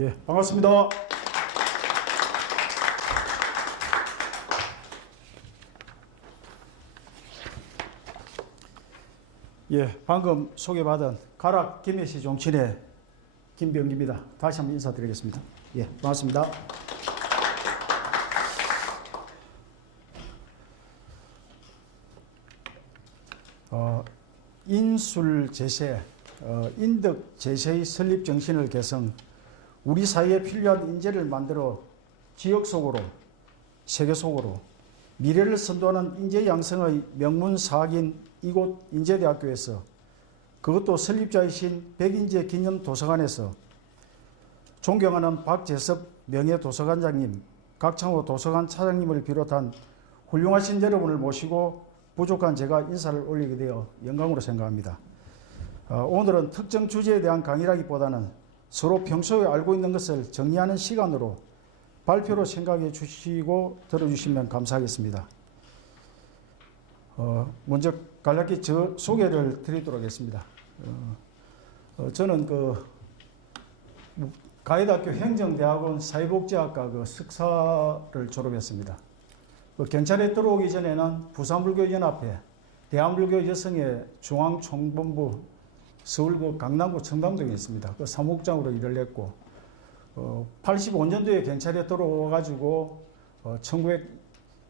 예, 반갑습니다. 예, 방금 소개받은 가락 김해시 종친의 김병기입니다. 다시 한번 인사드리겠습니다. 예, 반갑습니다. 인술 제세, 인덕 제세의 설립 정신을 개성, 우리 사회에 필요한 인재를 만들어 지역 속으로, 세계 속으로 미래를 선도하는 인재 양성의 명문 사학인 이곳 인재대학교에서, 그것도 설립자이신 백인재 기념 도서관에서 존경하는 박재섭 명예도서관장님, 각창호 도서관 차장님을 비롯한 훌륭하신 여러분을 모시고 부족한 제가 인사를 올리게 되어 영광으로 생각합니다. 오늘은 특정 주제에 대한 강의라기보다는 서로 평소에 알고 있는 것을 정리하는 시간으로 발표로 생각해 주시고 들어주시면 감사하겠습니다. 먼저 간략히 저 소개를 드리도록 하겠습니다. 저는 가해대학교 행정대학원 사회복지학과 석사를 졸업했습니다. 경찰에 들어오기 전에는 부산불교연합회, 대한불교 여성회 중앙총본부, 서울 강남구 청담동에 있습니다. 사무국장으로 일을 했고, 85년도에 경찰에 들어와가지고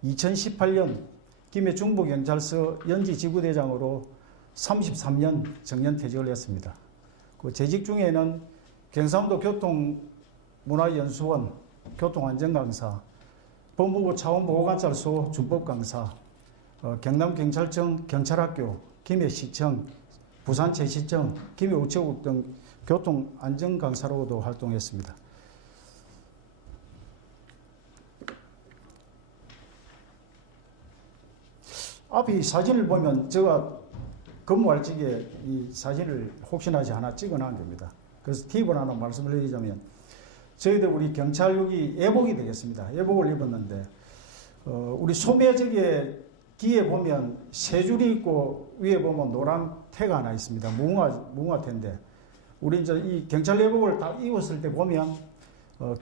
2018년 김해 중부경찰서 연지지구대장으로 33년 정년퇴직을 했습니다. 재직 중에는 경상도 교통문화연수원 교통안전강사, 법무부 차원보호관찰소 준법강사, 경남경찰청 경찰학교, 김해시청, 부산제시청, 김해우체국 등 교통안전강사로도 활동했습니다. 앞이 사진을 보면 제가 근무할 적에 이 사진을 혹시나 하나 찍어놓은 겁니다. 그래서 팁을 하나 말씀을 드리자면, 저희들 우리 경찰육이 예복이 되겠습니다. 예복을 입었는데, 우리 소매적에 뒤에 보면 세 줄이 있고 위에 보면 노란 태가 하나 있습니다. 무궁화태인데, 우리 이제 이 경찰 예복을 다 입었을 때 보면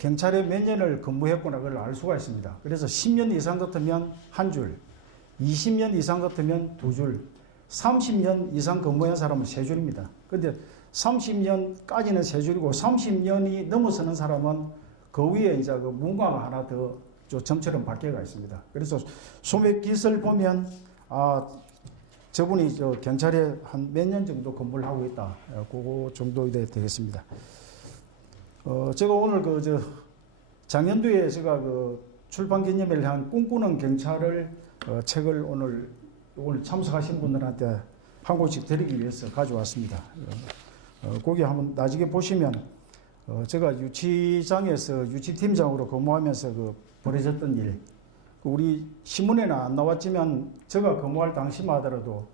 경찰에 몇 년을 근무했구나 그걸 알 수가 있습니다. 그래서 10년 이상 같으면 한 줄, 20년 이상 같으면 두 줄, 30년 이상 근무한 사람은 세 줄입니다. 근데 30년까지는 세 줄이고 30년이 넘어서는 사람은 그 위에 이제 그 문과가 하나 더 점처럼 바뀌어가 있습니다. 그래서 소매깃을 보면 저분이 경찰에 한 몇 년 정도 근무를 하고 있다. 그거 정도 되겠습니다. 제가 오늘 작년도에 제가 출판 기념회를 한 꿈꾸는 경찰을 책을 오늘 참석하신 분들한테 한 권씩 드리기 위해서 가져왔습니다. 거기 한번 나중에 보시면 제가 유치장에서 유치팀장으로 근무하면서 벌어졌던 일, 우리 신문에는 안 나왔지만 제가 근무할 당시만 하더라도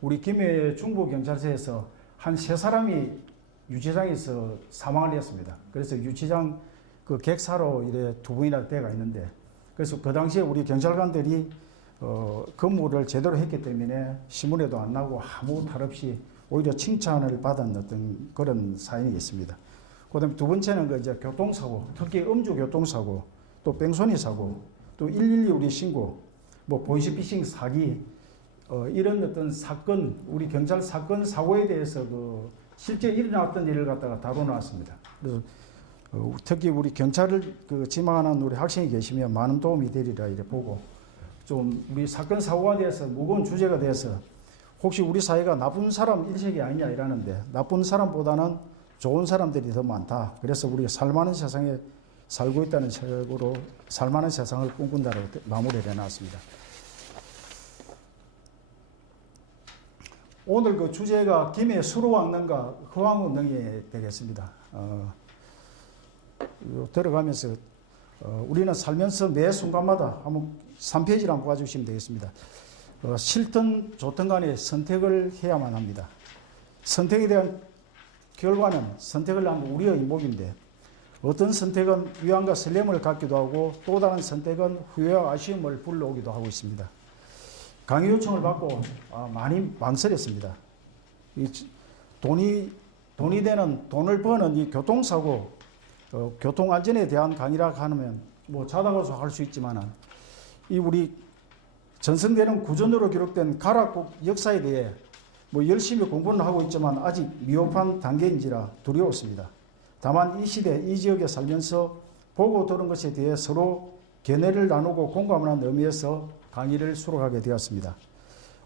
우리 김해 중부경찰서에서 한 3사람이 유치장에서 사망을 했습니다. 그래서 유치장 객사로 이래 2분이나 돼가 있는데, 그래서 그 당시에 우리 경찰관들이 근무를 제대로 했기 때문에 신문에도 안 나오고 아무 탈 없이 오히려 칭찬을 받은 어떤 그런 사연이 있습니다. 그 다음에 두 번째는 이제 교통사고, 특히 음주교통사고, 또 뺑소니 사고, 또 112 우리 신고, 보이스피싱 사기, 이런 어떤 사건, 우리 경찰 사건 사고에 대해서 실제 일어났던 일을 갖다가 다뤄놨습니다. 그래서 특히 우리 경찰을 지망하는 우리 학생이 계시면 많은 도움이 되리라 이래 보고, 좀 우리 사건 사고가 돼서 무거운 주제가 돼서 혹시 우리 사회가 나쁜 사람 일색이 아니냐 이러는데, 나쁜 사람보다는 좋은 사람들이 더 많다. 그래서 우리가 살만한 세상에 살고 있다는 책으로 살만한 세상을 꿈꾼다고 마무리를 해놨습니다. 오늘 주제가 김해 수로왕릉과 허황운릉이 되겠습니다. 들어가면서 우리는 살면서 매 순간마다 한번 3페이지를 한번 봐주시면 되겠습니다. 싫든 좋든 간에 선택을 해야만 합니다. 선택에 대한 결과는 선택을 한 우리의 몫인데, 어떤 선택은 위안과 설렘을 갖기도 하고 또 다른 선택은 후회와 아쉬움을 불러오기도 하고 있습니다. 강의 요청을 받고 많이 망설였습니다. 돈이 되는, 돈을 버는 이 교통사고, 교통 안전에 대한 강의라 하면 뭐 자다가서 할 수 있지만은 이 우리 전승대는 구전으로 기록된 가락국 역사에 대해 뭐 열심히 공부는 하고 있지만 아직 미흡한 단계인지라 두려웠습니다. 다만 이 시대 이 지역에 살면서 보고 들은 것에 대해 서로 견해를 나누고 공감하는 의미에서 강의를 수록하게 되었습니다.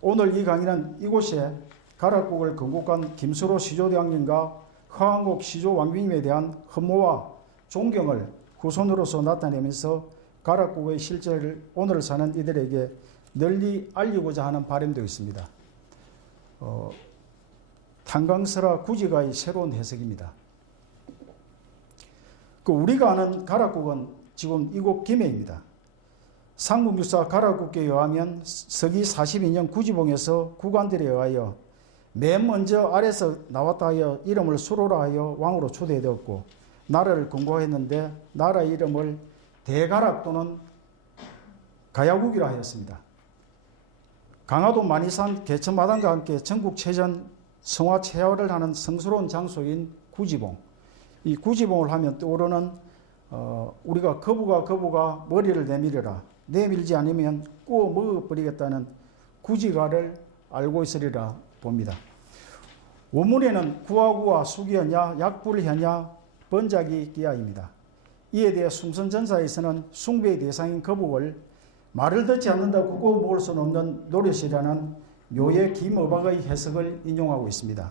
오늘 이 강의는 이곳에 가락국을 건국한 김수로 시조대왕님과 허한국 시조왕비님에 대한 흠모와 존경을 후손으로서 나타내면서 가락국의 실제를 오늘 사는 이들에게 널리 알리고자 하는 바람도 있습니다. 탄광설화 구지가의 새로운 해석입니다. 우리가 아는 가락국은 지금 이곳 김해입니다. 상무묘사 가락국계에 의하면 서기 42년 구지봉에서 국관들에 의하여 맨 먼저 아래서 나왔다 하여 이름을 수로라 하여 왕으로 초대되었고 나라를 건국했는데 나라 이름을 대가락 또는 가야국이라 하였습니다. 강화도 만이산 개천마당과 함께 전국체전 성화 체화를 하는 성스러운 장소인 구지봉. 이 구지봉을 하면 떠오르는 우리가 거부가 머리를 내밀어라. 내밀지 않으면 구워 먹어버리겠다는 구지가를 알고 있으리라 봅니다. 원문에는 구하구와 수기하냐 약불하냐 번작이 기하입니다. 이에 대해 숭선전사에서는 숭배의 대상인 거북을 말을 듣지 않는다고 구워 먹을 수는 없는 노릇이라는 묘의 김어박의 해석을 인용하고 있습니다.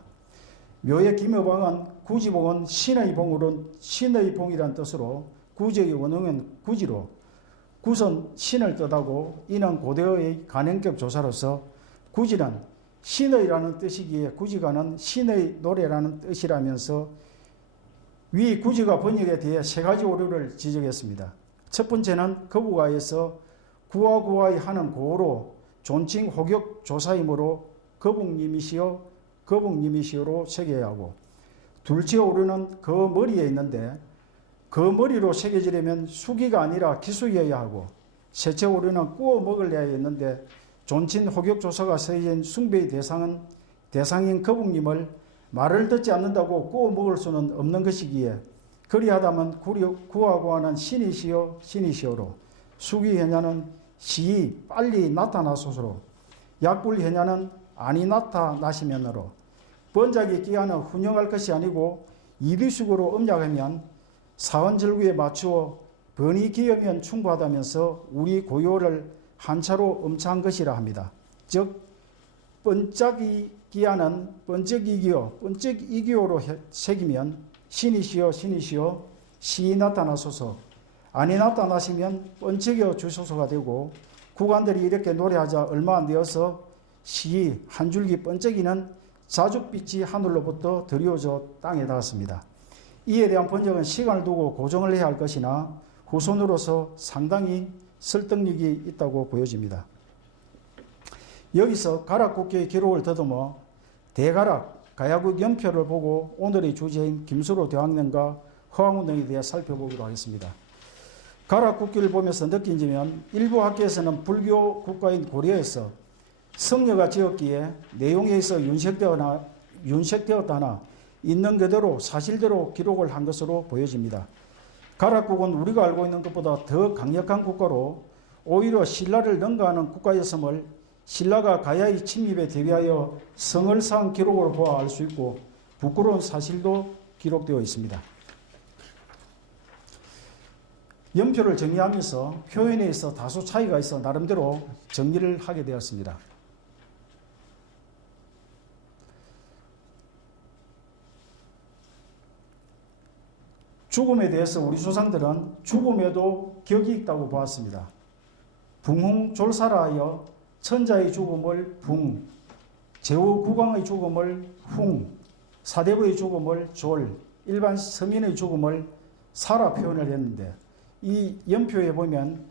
묘의 김어박은 구지봉은 신의 봉으로 신의 봉이란 뜻으로 구지의 원형은 구지로 구선 신을 뜻하고 이는 고대의 간행격 조사로서 구지는 신의라는 뜻이기에 구지가는 신의 노래라는 뜻이라면서 위 구지가 번역에 대해 세 가지 오류를 지적했습니다. 첫 번째는 거부가에서 구하구하이 하는 고로 존칭 호격 조사이므로 거북님이시오로 새겨야 하고, 둘째 오류는 그 머리에 있는데 그 머리로 새겨지려면 수기가 아니라 기수여야 하고, 셋째 오류는 구워 먹으려야 했는데 존칭 호격 조사가 새겨진 숭배의 대상인 거북님을 말을 듣지 않는다고 구워 먹을 수는 없는 것이기에 그리하다면 구하구하는 신이시오로, 수기해냐는 시이 빨리 나타나소서로, 약불해냐는 아니 나타나시면으로, 번작이 기하는 훈영할 것이 아니고 이디식으로 음약하면 사원절구에 맞추어 번이 기하면 충분하다면서 우리 고요를 한차로 음차한 것이라 합니다. 즉 번짝이 기하는 번쩍이기어로 새기면 신이시여 시이 나타나소서, 아니 나타나시면 번쩍여 주소서가 되고, 국관들이 이렇게 노래하자 얼마 안 되어서 시이 한 줄기 번쩍이는 자줏빛이 하늘로부터 드리워져 땅에 닿았습니다. 이에 대한 번역은 시간을 두고 고정을 해야 할 것이나 후손으로서 상당히 설득력이 있다고 보여집니다. 여기서 가락국계의 기록을 더듬어 대가락, 가야국 연표를 보고 오늘의 주제인 김수로 대왕령과 허황우 등에 대해 살펴보기로 하겠습니다. 가락국기를 보면서 느낀 점은 일부 학계에서는 불교 국가인 고려에서 성녀가 지었기에 내용에 있어 윤색되었다나 있는 그대로 사실대로 기록을 한 것으로 보여집니다. 가락국은 우리가 알고 있는 것보다 더 강력한 국가로 오히려 신라를 능가하는 국가였음을 신라가 가야의 침입에 대비하여 성을 쌓은 기록으로 보아 알 수 있고, 부끄러운 사실도 기록되어 있습니다. 연표를 정리하면서 표현에 있어 다소 차이가 있어 나름대로 정리를 하게 되었습니다. 죽음에 대해서 우리 조상들은 죽음에도 격이 있다고 보았습니다. 붕흥졸사라 하여 천자의 죽음을 붕, 제후국왕의 죽음을 흉, 사대부의 죽음을 졸, 일반 서민의 죽음을 사라 표현을 했는데, 이 연표에 보면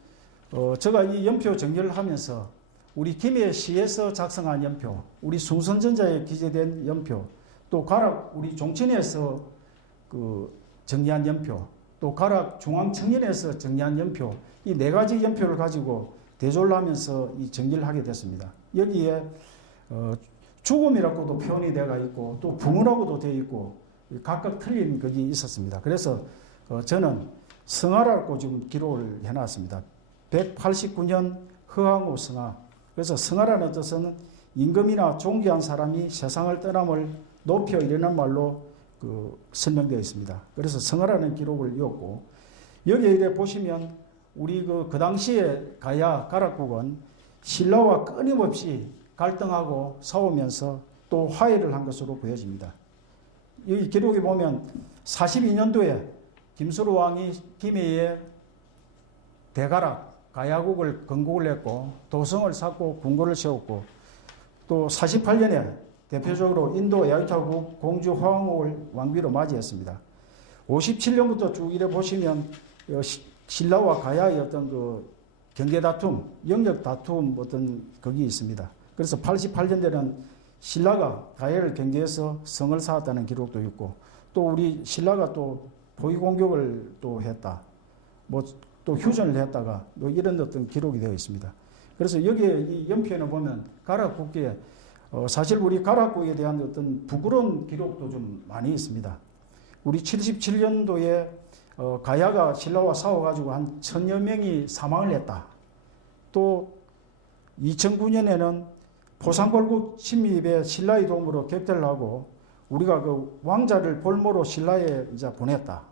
제가 이 연표 정리를 하면서 우리 김해시에서 작성한 연표, 우리 숭선전자에 기재된 연표, 또 가락 우리 종친에서 정리한 연표, 또 가락 중앙청년에서 정리한 연표, 이 네 가지 연표를 가지고 대조를 하면서 이 정리를 하게 됐습니다. 여기에 죽음이라고도 표현이 되어 있고 또 붕어라고도 되어 있고 각각 틀린 것이 있었습니다. 그래서 저는 성하라고 지금 기록을 해놨습니다. 189년 허황후 성하. 그래서 성하라는 뜻은 임금이나 존귀한 사람이 세상을 떠남을 높여 이르는 말로 설명되어 있습니다. 그래서 성하라는 기록을 이었고, 여기에 이래 보시면 우리 그 당시에 가야 가락국은 신라와 끊임없이 갈등하고 싸우면서 또 화해를 한 것으로 보여집니다. 여기 기록에 보면 42년도에 김수로 왕이 김해에 대가락 가야국을 건국을 했고 도성을 쌓고 궁궐을 세웠고, 또 48년에 대표적으로 인도 야유타국 공주 화왕후를 왕비로 맞이했습니다. 57년부터 쭉 이래 보시면 신라와 가야의 어떤 그 경계 다툼, 영역 다툼 어떤 거기 있습니다. 그래서 88년대는 신라가 가야를 경계해서 성을 쌓았다는 기록도 있고, 또 우리 신라가 또 포위 공격을 또 했다. 또 휴전을 했다가 또 이런 어떤 기록이 되어 있습니다. 그래서 여기에 이 연편을 보면 가락국기에 사실 우리 가락국에 대한 어떤 부끄러운 기록도 좀 많이 있습니다. 우리 77년도에 가야가 신라와 싸워가지고 한 1000여 명이 사망을 했다. 또 2009년에는 포상골국 침입에 신라의 도움으로 격퇴를 하고 우리가 그 왕자를 볼모로 신라에 이제 보냈다.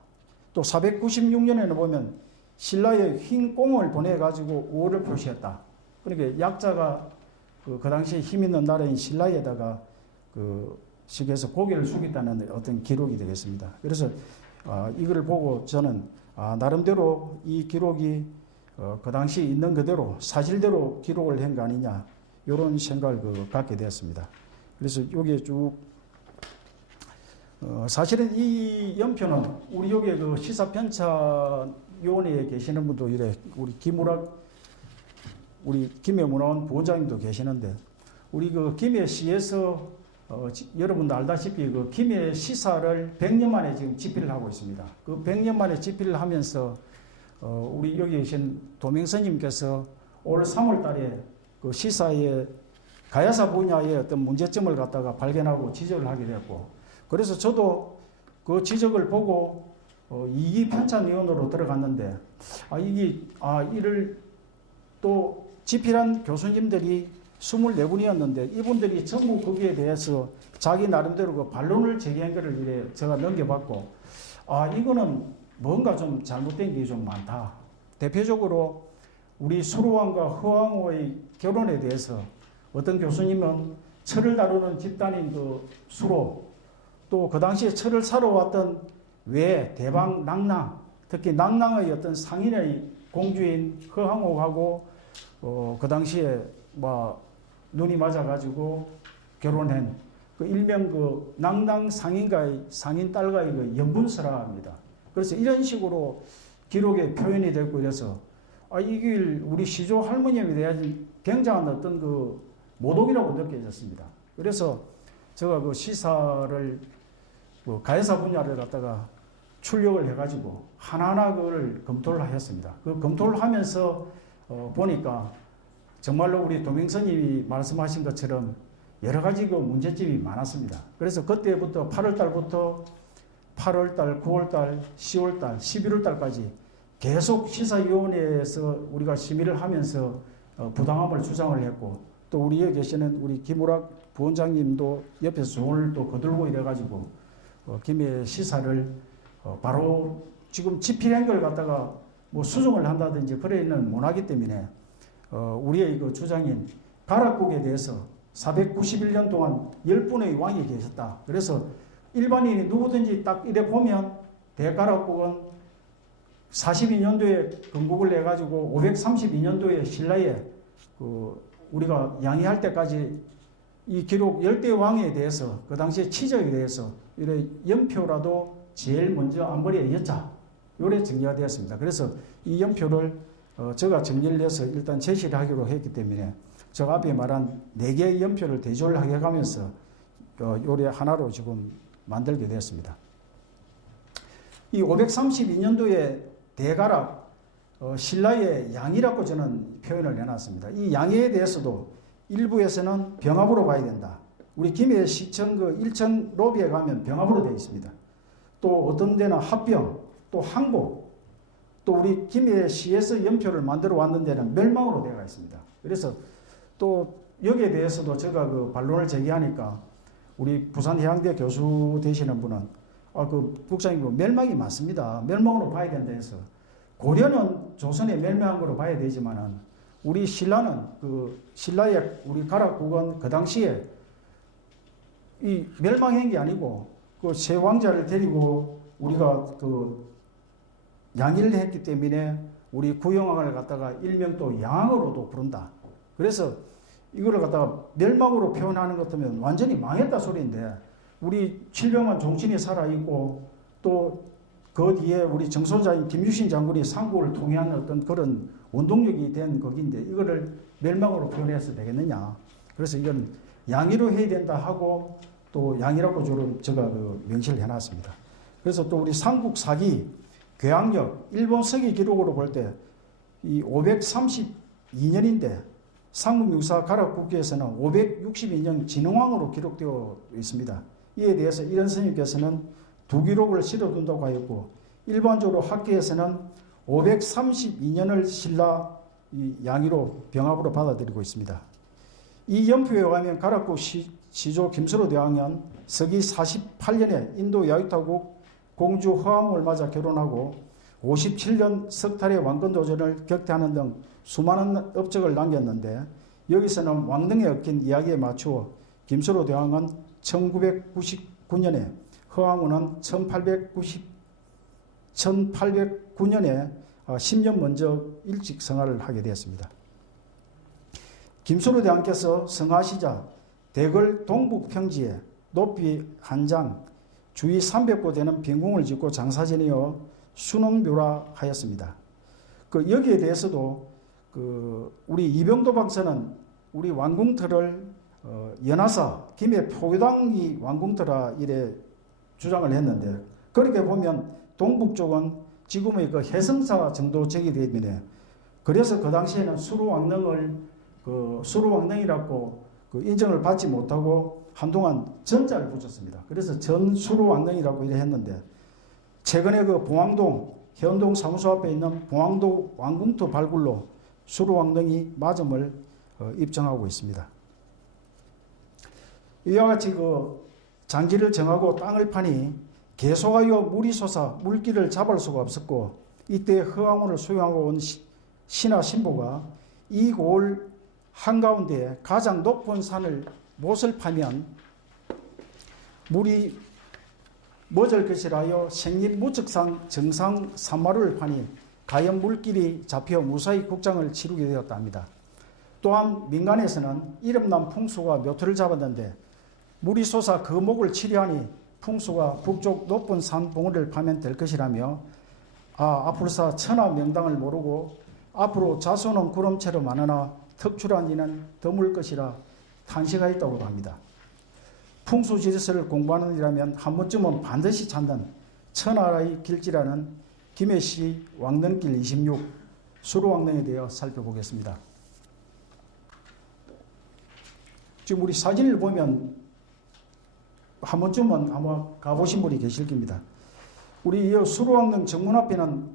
또 496년에는 보면 신라에 흰 꽁을 보내가지고 우호를 표시했다. 그러니까 약자가 그 당시에 힘 있는 나라인 신라에다가 그 식에서 고개를 숙였다는 어떤 기록이 되겠습니다. 그래서 이거를 보고 저는 나름대로 이 기록이 그 당시 있는 그대로 사실대로 기록을 한 거 아니냐 이런 생각을 갖게 되었습니다. 그래서 여기에 쭉 사실은 이 연표는 우리 여기에 그 시사편찬위원회에 계시는 분도 이래 우리 우리 김해문화원 부원장님도 계시는데 우리 그 김해시에서 여러분도 알다시피 그 김해 시사를 100년 만에 지금 집필을 하고 있습니다. 그 100년 만에 집필을 하면서 우리 여기 계신 도명선님께서 올 3월 달에 그 시사의 가야사 분야의 어떤 문제점을 갖다가 발견하고 지적을 하게 됐고, 그래서 저도 그 지적을 보고 이기 편찬위원으로 들어갔는데 이를 또 집필한 교수님들이 24분이었는데 이분들이 전부 거기에 대해서 자기 나름대로 그 반론을 제기한 것을 이래 제가 넘겨봤고, 이거는 뭔가 좀 잘못된 게 좀 많다. 대표적으로 우리 수로왕과 허왕후의 결혼에 대해서 어떤 교수님은 철을 다루는 집단인 그 수로, 또 그 당시에 철을 사러 왔던 외 대방 낭랑, 특히 낭랑의 어떤 상인의 공주인 허황옥하고 그 당시에 눈이 맞아가지고 결혼한 그 일명 그 낭랑 상인과의 상인 딸과의 그 연분설화입니다. 그래서 이런 식으로 기록에 표현이 됐고 이래서 이게 우리 시조 할머님에 대한 굉장한 어떤 그 모독이라고 느껴졌습니다. 그래서 제가 그 시사를 가해사 분야를 갖다가 출력을 해가지고 하나하나 그걸 검토를 했습니다. 그 검토를 하면서 보니까 정말로 우리 도명선님이 말씀하신 것처럼 여러 가지 그 문제점이 많았습니다. 그래서 그때부터 8월달부터 8월달, 9월달, 10월달, 11월달까지 계속 시사위원회에서 우리가 심의를 하면서 부당함을 주장을 했고, 또 우리 여기 계시는 우리 김우락 부원장님도 옆에서 조언을 또 거들고 이래가지고 김해 시사를 바로 지금 집필한 걸 갖다가 수정을 한다든지 그래는 못하기 때문에 우리의 그 주장인 가락국에 대해서 491년 동안 10분의 왕이 계셨다. 그래서 일반인이 누구든지 딱 이래 보면 대가락국은 42년도에 건국을 해가지고 532년도에 신라에 우리가 양해할 때까지 이 기록 열대 왕에 대해서 그 당시에 치적에 대해서 이래 연표라도 제일 먼저 안벌이의 여자 요래 정리가 되었습니다. 그래서 이 연표를 제가 정리를 해서 일단 제시를 하기로 했기 때문에 제가 앞에 말한 4개의 연표를 대조를 해가면서 요래 하나로 지금 만들게 되었습니다. 이 532년도에 대가락 신라의 양이라고 저는 표현을 해놨습니다. 이 양에 대해서도 일부에서는 병합으로 봐야 된다. 우리 김해 시청 그 일천 로비에 가면 병합으로 되어 있습니다. 또 어떤 데는 합병, 또 항복, 또 우리 김해 CS 연표를 만들어 왔는 데는 멸망으로 되어 있습니다. 그래서 또 여기에 대해서도 제가 그 반론을 제기하니까 우리 부산해양대 교수 되시는 분은 그 국장님 멸망이 많습니다. 멸망으로 봐야 된다 해서 고려는 조선의 멸망한 거로 봐야 되지만은 우리 신라는 그 신라의 우리 가락국은 그 당시에 이 멸망한 게 아니고 그 세 왕자를 데리고 우리가 그 양일을 했기 때문에 우리 구영왕을 갖다가 일명 또 양왕으로도 부른다. 그래서 이거를 갖다가 멸망으로 표현하는 것 같으면 완전히 망했다 소리인데 우리 700만 종친이 살아있고 또 그 뒤에 우리 정소자인 김유신 장군이 삼국을 통일하는 어떤 그런 원동력이 된 거기인데 이거를 멸망으로 표현해서 되겠느냐. 그래서 이건 양의로 해야 된다 하고 또 양이라고 제가 그 명시를 해놨습니다. 그래서 또 우리 삼국 사기 괴양력 일본 서기 기록으로 볼 때 이 532년인데 삼국유사 가락국기에서는 562년 진흥왕으로 기록되어 있습니다. 이에 대해서 이런 스님께서는 두 기록을 실어둔다고 하였고 일반적으로 학계에서는 532년을 신라 양의로 병합으로 받아들이고 있습니다. 이 연표에 의하면 가락국 시조 김수로 대왕은 서기 48년에 인도 야유타국 공주 허왕을 맞아 결혼하고 57년 석탈의 왕권도전을 격퇴하는 등 수많은 업적을 남겼는데 여기서는 왕릉에 얽힌 이야기에 맞추어 김수로 대왕은 1999년에 허왕우는 1809년에 10년 먼저 일찍 성화를 하게 되었습니다. 김수로 대왕께서 성화하시자 대궐 동북 평지에 높이 한 장, 주위 300고 되는 빈궁을 짓고 장사지내어 순흥묘라 하였습니다. 여기에 대해서도 우리 이병도 박사는 우리 왕궁터를 연하사 김해 포교당이 왕궁터라 이래 주장을 했는데 그렇게 보면 동북 쪽은 지금의 그 해성사 정도 제기되기 때문에 그래서 그 당시에는 수루왕릉을 수루왕릉이라고 인정을 받지 못하고 한동안 전자를 붙였습니다. 그래서 전수루왕릉이라고 이래 했는데 최근에 그 봉황동 해운동 사무소 앞에 있는 봉황도 왕궁터 발굴로 수루왕릉이 맞음을 입증하고 있습니다. 이와 같이 장지를 정하고 땅을 파니 계속하여 물이 솟아 물길을 잡을 수가 없었고 이때 허황우를 수용하고 온 신하 신보가 이 고을 한가운데 가장 높은 산을 못을 파면 물이 멎을 것이라 하여 생립무측상 정상 산마루를 파니 가연 물길이 잡혀 무사히 국장을 치르게 되었다 합니다. 또한 민간에서는 이름난 풍수가 묘토를 잡았는데 물이 솟아 그 목을 치려하니 풍수가 북쪽 높은 산 봉우리를 파면 될 것이라며 앞으로서 천하 명당을 모르고 앞으로 자손은 구름체로 많으나 턱출한 이는 드물 것이라 탄식하였다고 합니다. 풍수지리서를 공부하는 이라면 한 번쯤은 반드시 찾는 천하의 길지라는 김해시 왕릉길 26 수루왕릉에 대해 살펴보겠습니다. 지금 우리 사진을 보면 한 번쯤은 아마 가보신 분이 계실 겁니다. 우리 이 수루왕릉 정문 앞에는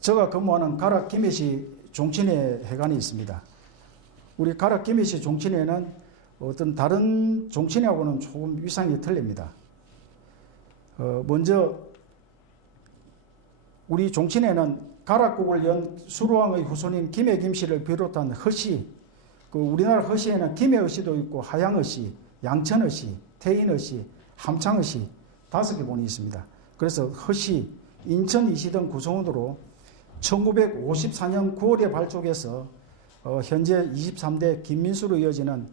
제가 근무하는 가락 김해시 종친회 회관이 있습니다. 우리 가락 김해시 종친회는 어떤 다른 종친회하고는 조금 위상이 틀립니다. 먼저 우리 종친회는 가락국을 연 수루왕의 후손인 김해 김씨를 비롯한 허씨, 우리나라 허씨에는 김해허씨도 있고 하양허씨, 양천허씨, 태인허씨, 함창허씨 5개 본이 있습니다. 그래서 허씨, 인천이씨 등 구성원으로 1954년 9월에 발족해서 현재 23대 김민수로 이어지는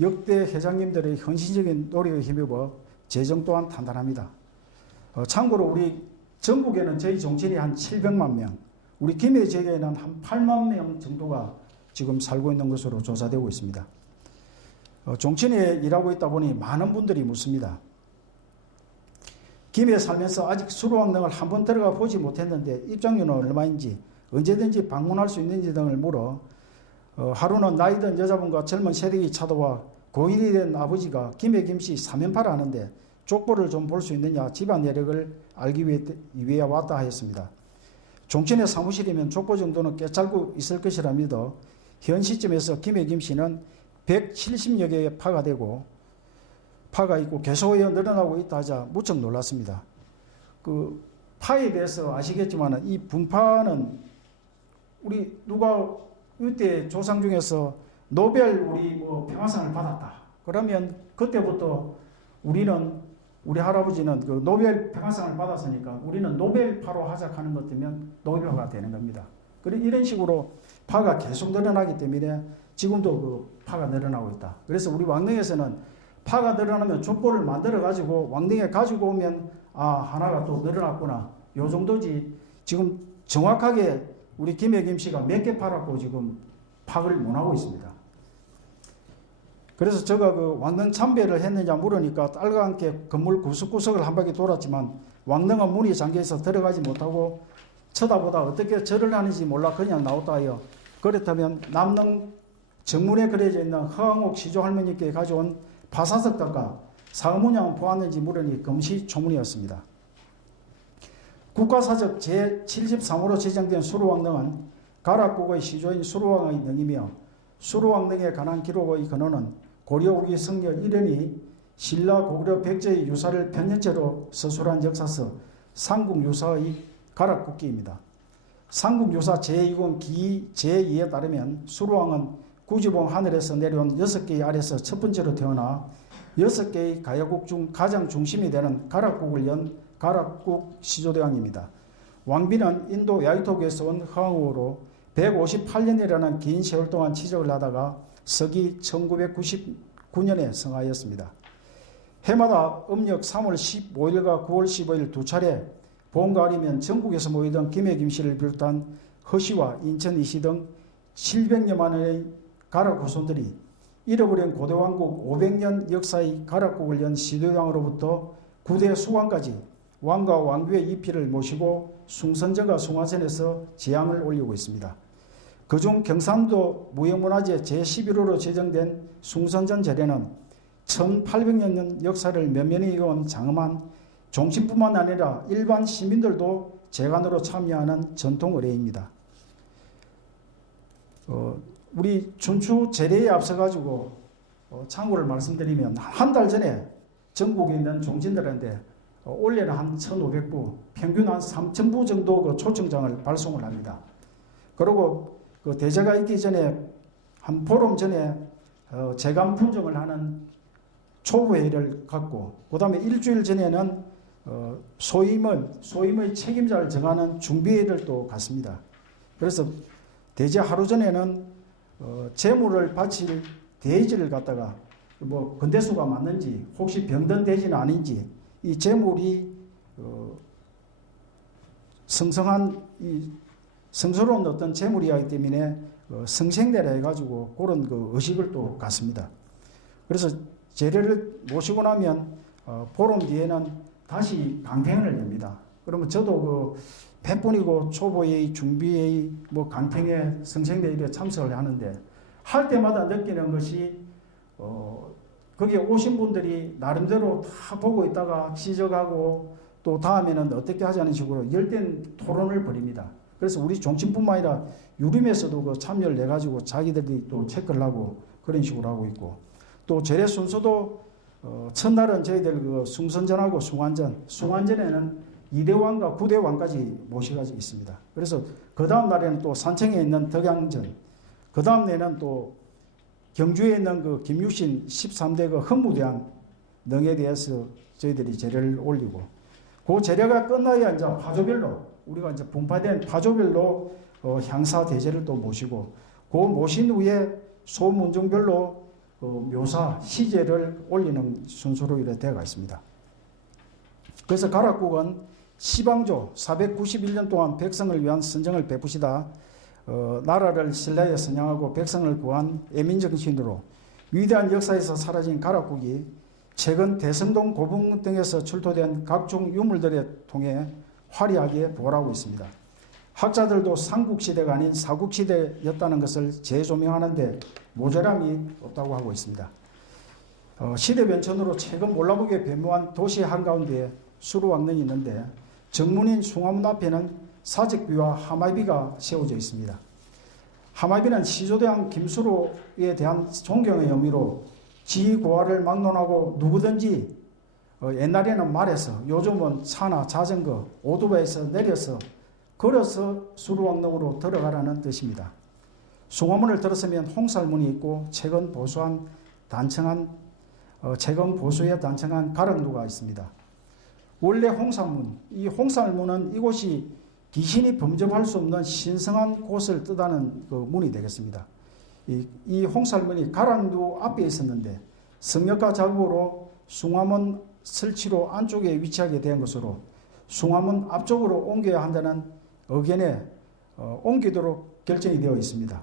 역대 회장님들의 헌신적인 노력에 힘입어 재정 또한 단단합니다. 참고로 우리 전국에는 저희 종친이 한 700만 명, 우리 김해 지역에는 한 8만 명 정도가 지금 살고 있는 것으로 조사되고 있습니다. 종친에 일하고 있다 보니 많은 분들이 묻습니다. 김해에 살면서 아직 수루왕릉을 한번 들어가 보지 못했는데 입장료는 얼마인지 언제든지 방문할 수 있는지 등을 물어 하루는 나이 든 여자분과 젊은 세력이 찾아와 고1이 된 아버지가 김해 김씨 사면파를 하는데 족보를 좀 볼 수 있느냐 집안 내력을 알기 위해 왔다 하였습니다. 종친의 사무실이면 족보 정도는 깨찰고 있을 것이라 믿어 현 시점에서 김혜김 씨는 170여 개의 파가 있고 계속 늘어나고 있다 하자 무척 놀랐습니다. 그 파에 대해서 아시겠지만 이 분파는 우리 누가 이때 조상 중에서 노벨 우리 평화상을 받았다. 그러면 그때부터 우리 할아버지는 그 노벨 평화상을 받았으니까 우리는 노벨파로 하작하는 것 때문에 노벨파가 되는 겁니다. 그리고 이런 식으로 파가 계속 늘어나기 때문에 지금도 그 파가 늘어나고 있다. 그래서 우리 왕릉에서는 파가 늘어나면 족보를 만들어 가지고 왕릉에 가지고 오면 하나가 또 늘어났구나. 요 정도지. 지금 정확하게 우리 김혜김 씨가 몇 개 팔았고 지금 파악을 못 하고 있습니다. 그래서 제가 그 왕릉 참배를 했느냐 물으니까 딸과 함께 건물 구석구석을 한 바퀴 돌았지만 왕릉은 문이 잠겨있어 들어가지 못하고 쳐다보다 어떻게 절을 하는지 몰라 그냥 나왔다 하여 그렇다면 남릉 정문에 그려져 있는 허황옥 시조 할머니께 가져온 파사석 닦아 사문양은 보았는지 물으니 금시초문이었습니다. 국가사적 제73호로 제정된 수로왕릉은 가락국의 시조인 수로왕의 능이며 수로왕릉에 관한 기록의 근원은 고려 후기 성려 1년이 신라 고구려 백제의 유사를 편년체로 서술한 역사서 삼국유사의 가락국기입니다. 삼국유사 제2권 기 제2에 따르면 수로왕은 구지봉 하늘에서 내려온 6개의 알에서 첫 번째로 태어나 6개의 가야국 중 가장 중심이 되는 가락국을 연 가락국 시조대왕입니다. 왕비는 인도 야이톡에서 온 허황우로 158년이라는 긴 세월 동안 치적을 하다가 서기 1999년에 성하였습니다. 해마다 음력 3월 15일과 9월 15일 두 차례 봄 가을이면 전국에서 모이던 김혜김 씨를 비롯한 허씨와 인천 이씨 등 700여만의 가락 후손들이 잃어버린 고대왕국 500년 역사의 가락국을 연 시도왕으로부터 구대 수왕까지 왕과 왕비의 이피를 모시고 숭선제가 숭화선에서 제향을 올리고 있습니다. 그중 경상도 무형문화재 제11호로 제정된 숭선전 제례는 1800년 역사를 면면히 이어온 장엄한 종신뿐만 아니라 일반 시민들도 재간으로 참여하는 전통 의례입니다. 우리 춘추 제례에 앞서 가지고 참고를 말씀드리면 한 달 전에 전국에 있는 종진들한테 올해는 한 1,500부, 평균 한 3,000부 정도 그 초청장을 발송을 합니다. 그리고 그 대제가 있기 전에 한 보름 전에 재감 분정을 하는 초부회의를 갖고 그 다음에 일주일 전에는 소임의 책임자를 정하는 준비회의를 또 갖습니다. 그래서 대제 하루 전에는 재물을 바칠 대지를 갖다가 뭐 건대수가 맞는지 혹시 병든 대지는 아닌지 이 재물이 성스러운 어떤 재물이기 때문에 성생대라 해가지고 그런 그 의식을 또 갖습니다. 그래서 제례를 모시고 나면 보름 뒤에는 다시 강평회를 엽니다. 그러면 저도 그 100분이고 초보회의, 준비회의, 뭐 강평회, 성생대 이래 참석을 하는데 할 때마다 느끼는 것이 거기에 오신 분들이 나름대로 다 보고 있다가 지적하고 또 다음에는 어떻게 하자는 식으로 열띤 토론을 벌입니다. 그래서 우리 종친뿐만 아니라 유림에서도 그 참여를 해가지고 자기들이 또 체크를 하고 그런 식으로 하고 있고 또 제례 순서도 첫날은 저희들 그 숭선전하고 숭안전에는 2대왕과 9대왕까지 모셔가지고 있습니다. 그래서 그 다음 날에는 또 산청에 있는 덕양전, 그 다음 날에는 또 경주에 있는 그 김유신 13대 그 헌무대왕 능에 대해서 저희들이 제례를 올리고 그 제례가 끝나야 이제 파조별로 우리가 이제 분파된 파조별로 향사 대제를 또 모시고 그 모신 후에 소문종별로 묘사 시제를 올리는 순서로 이렇게 되어가 있습니다. 그래서 가락국은 시방조 491년 동안 백성을 위한 선정을 베푸시다 나라를 신라에 선양하고 백성을 구한 애민정신으로 위대한 역사에서 사라진 가락국이 최근 대성동 고분 등에서 출토된 각종 유물들에 통해 화려하게 부활하고 있습니다. 학자들도 삼국시대가 아닌 사국시대였다는 것을 재조명하는데 모자람이 없다고 하고 있습니다. 시대 변천으로 최근 몰라보게 변모한 도시 한가운데에 수로왕릉이 있는데 정문인 숭화문 앞에는 사직비와 하마비가 세워져 있습니다. 하마비는 시조대왕 김수로에 대한 존경의 의미로 지고화를 막론하고 누구든지 옛날에는 말해서 요즘은 차나 자전거, 오토바이에서 내려서 걸어서 수로왕릉으로 들어가라는 뜻입니다. 숭화문을 들어서면 홍살문이 있고 최근 보수의 단청한 가락루가 있습니다. 원래 홍살문, 이 홍살문은 이곳이 귀신이 범접할 수 없는 신성한 곳을 뜻하는 그 문이 되겠습니다. 이 홍살문이 가락루 앞에 있었는데 성역가 작업으로 숭화문 설치로 안쪽에 위치하게 된 것으로 숭화문 앞쪽으로 옮겨야 한다는 의견에 옮기도록 결정이 되어 있습니다.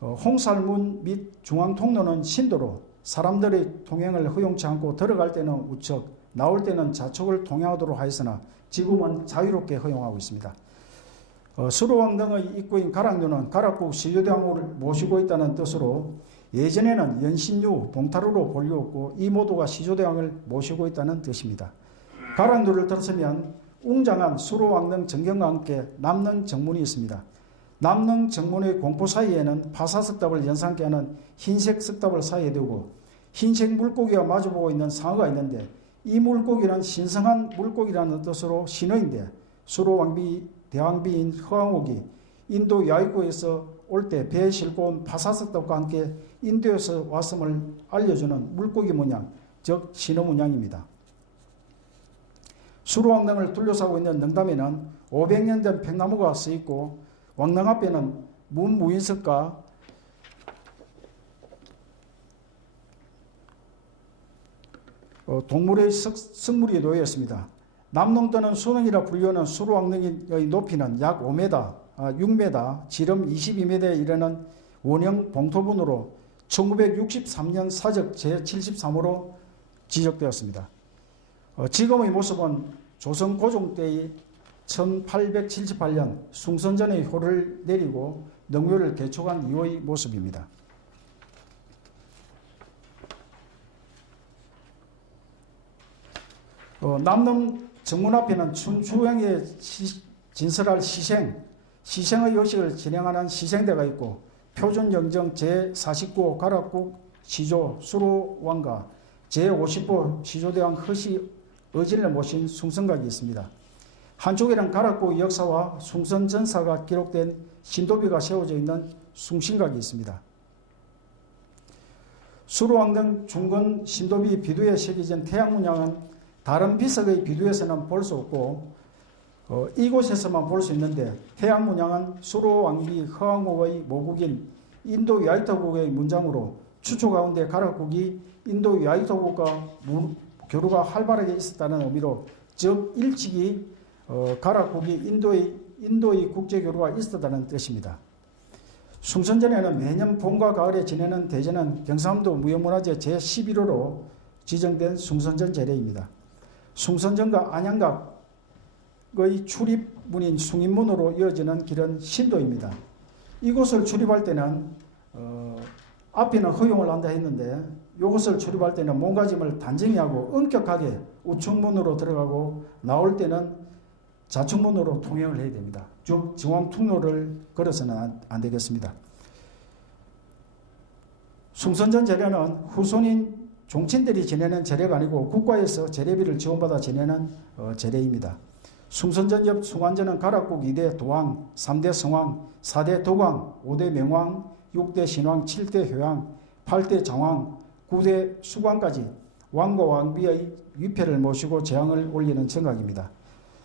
홍살문 및 중앙통로는 신도로 사람들의 통행을 허용치 않고 들어갈 때는 우측, 나올 때는 좌측을 통행하도록 하였으나 지금은 자유롭게 허용하고 있습니다. 수로왕릉의 입구인 가락루는 가락국 시조대왕을 모시고 있다는 뜻으로 예전에는 연신유, 봉타루로 불리웠고 이 모두가 시조대왕을 모시고 있다는 뜻입니다. 가락루를 들어서면 웅장한 수로왕릉 전경과 함께 남릉 정문이 있습니다. 남릉 정문의 공포 사이에는 파사석답을 연상케 하는 흰색 석답을 사이에 두고 흰색 물고기가 마주보고 있는 상어가 있는데 이 물고기는 신성한 물고기라는 뜻으로 신어인데 수로왕비 대왕비인 허왕옥이 인도 야이코에서 올 때 배에 싣고 온 파사석답과 함께 인도에서 왔음을 알려주는 물고기 문양, 즉 신어 문양입니다. 수로왕릉을 둘러싸고 있는 능담에는 500년 된 팽나무가 쓰있고 왕릉 앞에는 문무인석과 동물의 석물이 놓여 있습니다. 남농도는 수능이라 불리는 수로왕릉의 높이는 약 5m, 6m, 지름 22m에 이르는 원형 봉토분으로 1963년 사적 제73호로 지적되었습니다. 지금의 모습은 조선 고종 때의 1878년 숭선전의 효를 내리고 능묘를 개축한 이후의 모습입니다. 남릉 정문 앞에는 춘추행에 진설할 시생의 의식을 진행하는 시생대가 있고 표준영정 제49호 가락국 시조 수로왕과 제50호 시조대왕 허시 의진을 모신 숭선각이 있습니다. 한쪽에는 가락국 역사와 숭선 전사가 기록된 신도비가 세워져 있는 숭신각이 있습니다. 수로왕릉 중근 신도비 비두에 새겨진 태양문양은 다른 비석의 비두에서는 볼 수 없고 이곳에서만 볼 수 있는데 태양문양은 수로왕비 허왕옥의 모국인 인도 야이토국의 문장으로 추초 가운데 가락국이 인도 야이토국과 교류가 활발하게 있었다는 의미로 즉 일찍이 가락국이 인도의 국제교류가 있었다는 뜻입니다. 숭선전에는 매년 봄과 가을에 지내는 대제는 경상도 무형문화재 제11호로 지정된 숭선전 제례입니다. 숭선전과 안양각의 출입문인 숭인문으로 이어지는 길은 신도입니다. 이곳을 출입할 때는 앞에는 허용을 한다 했는데 이곳을 출입할 때는 몸가짐을 단정히 하고 엄격하게 우측문으로 들어가고 나올 때는 좌측문으로 통행을 해야 됩니다. 즉 중앙통로를 걸어서는 안 되겠습니다. 숭선전 제례는 후손인 종친들이 지내는 제례가 아니고 국가에서 제례비를 지원받아 지내는 제례입니다. 숭선전 옆 숭안전은 가락국 2대 도왕, 3대 성왕, 4대 덕왕, 5대 명왕, 6대 신왕, 7대 효왕, 8대 장왕, 9대 수광까지 왕과 왕비의 위패를 모시고 재앙을 올리는 정각입니다.